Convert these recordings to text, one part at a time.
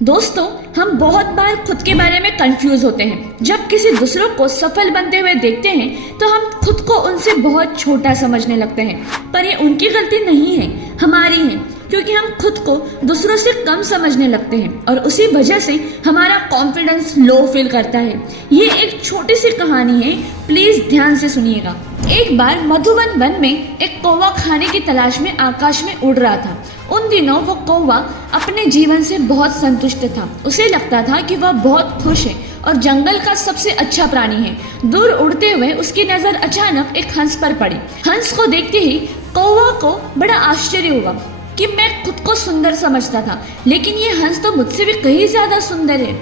दोस्तों, हम बहुत बार खुद के बारे में कंफ्यूज होते हैं। जब किसी दूसरों को सफल बनते हुए देखते हैं तो हम खुद को उनसे बहुत छोटा समझने लगते हैं। पर ये उनकी गलती नहीं है, हमारी है, क्योंकि हम खुद को दूसरों से कम समझने लगते हैं और उसी वजह से हमारा कॉन्फिडेंस लो फील करता है। ये एक छोटी सी कहानी है, प्लीज ध्यान से सुनिएगा। एक बार मधुबन वन में एक कौवा खाने की तलाश में आकाश में उड़ रहा था। उन दिनों वो कौवा अपने जीवन से बहुत संतुष्ट था। उसे लगता था कि वह बहुत खुश है और जंगल का सबसे अच्छा प्राणी है। दूर उड़ते हुए उसकी नजर अचानक एक हंस पर पड़ी। हंस को देखते ही कौवा को बड़ा आश्चर्य हुआ कि मैं खुद को सुंदर समझता था, लेकिन ये हंस तो मुझसे भी कहीं ज्यादा सुंदर है।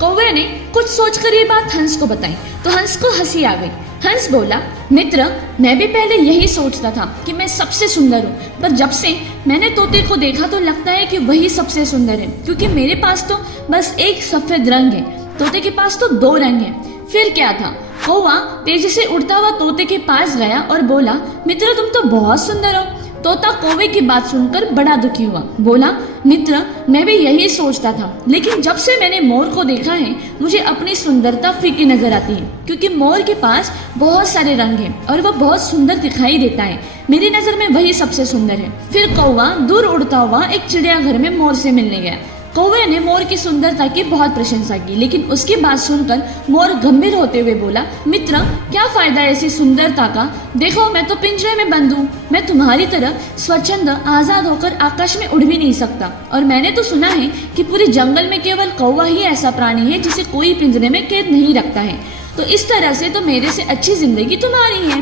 कौवे ने कुछ सोचकर ये बात हंस को बताई तो हंस को हंसी आ गई। हंस बोला, मित्र, मैं भी पहले यही सोचता था कि मैं सबसे सुंदर हूँ, पर जब से मैंने तोते को देखा तो लगता है कि वही सबसे सुंदर है, क्योंकि मेरे पास तो बस एक सफेद रंग है, तोते के पास तो 2 रंग हैं। फिर क्या था? कौवा तेजी से उड़ता हुआ तोते के पास गया और बोला, मित्र, तुम तो बहुत सुंदर हो। तोता कौवे की बात सुनकर बड़ा दुखी हुआ। बोला, मित्र, मैं भी यही सोचता था, लेकिन जब से मैंने मोर को देखा है मुझे अपनी सुंदरता फीकी नजर आती है, क्योंकि मोर के पास बहुत सारे रंग हैं और वह बहुत सुंदर दिखाई देता है। मेरी नजर में वही सबसे सुंदर है। फिर कौवा दूर उड़ता हुआ एक चिड़ियाघर में मोर से मिलने गया। कौवे ने मोर की सुंदरता की बहुत प्रशंसा की, लेकिन उसकी बात सुनकर मोर गंभीर होते हुए बोला, मित्र, क्या फायदा ऐसी सुंदरता का? देखो, मैं तो पिंजरे में बंद हूँ। मैं तुम्हारी तरह स्वच्छंद आजाद होकर आकाश में उड़ भी नहीं सकता। और मैंने तो सुना है कि पूरे जंगल में केवल कौवा ही ऐसा प्राणी है जिसे कोई पिंजरे में कैद नहीं रखता है। तो इस तरह से तो मेरे से अच्छी जिंदगी तुम्हारी है।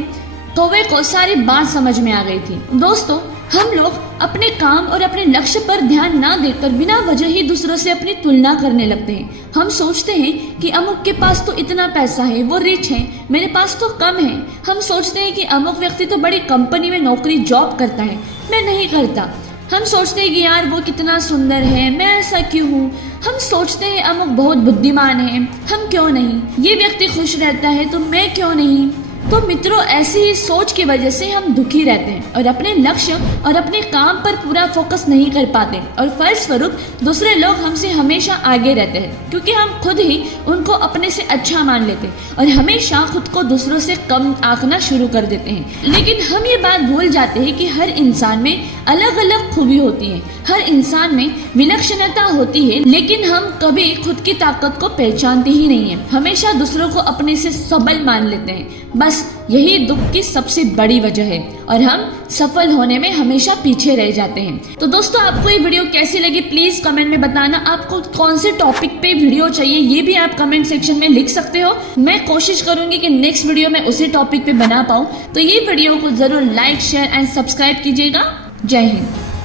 कौवे को सारी बात समझ में आ गई थी। दोस्तों, हम लोग अपने काम और अपने लक्ष्य पर ध्यान ना देकर बिना वजह ही दूसरों से अपनी तुलना करने लगते हैं। हम सोचते हैं कि अमुक के पास तो इतना पैसा है, वो रिच है, मेरे पास तो कम है। हम सोचते हैं कि अमुक व्यक्ति तो बड़ी कंपनी में नौकरी जॉब करता है, मैं नहीं करता। हम सोचते हैं कि यार वो कितना सुंदर है, मैं ऐसा क्यों हूँ। हम सोचते हैं अमुक बहुत बुद्धिमान है, हम क्यों नहीं। ये व्यक्ति खुश रहता है तो मैं क्यों नहीं। तो मित्रों, ऐसी ही सोच की वजह से हम दुखी रहते हैं और अपने लक्ष्य और अपने काम पर पूरा फोकस नहीं कर पाते, और फलस्वरूप दूसरे लोग हमसे हमेशा आगे रहते हैं, क्योंकि हम खुद ही उनको अपने से अच्छा मान लेते हैं और हमेशा खुद को दूसरों से कम आंकना शुरू कर देते हैं। लेकिन हम ये बात भूल जाते हैं कि हर इंसान में अलग अलग खूबी होती है, हर इंसान में विलक्षणता होती है, लेकिन हम कभी खुद की ताकत को पहचानते ही नहीं है। हमेशा दूसरों को अपने से सबल मान लेते हैं। बस यही दुख की सबसे बड़ी वजह है और हम सफल होने में हमेशा पीछे रह जाते हैं। तो दोस्तों, आपको ये वीडियो कैसी लगी प्लीज कमेंट में बताना। आपको कौन से टॉपिक पे वीडियो चाहिए ये भी आप कमेंट सेक्शन में लिख सकते हो। मैं कोशिश करूंगी कि नेक्स्ट वीडियो में उसी टॉपिक पे बना पाऊँ। तो ये वीडियो को जरूर लाइक, शेयर एंड सब्सक्राइब कीजिएगा। जय हिंद।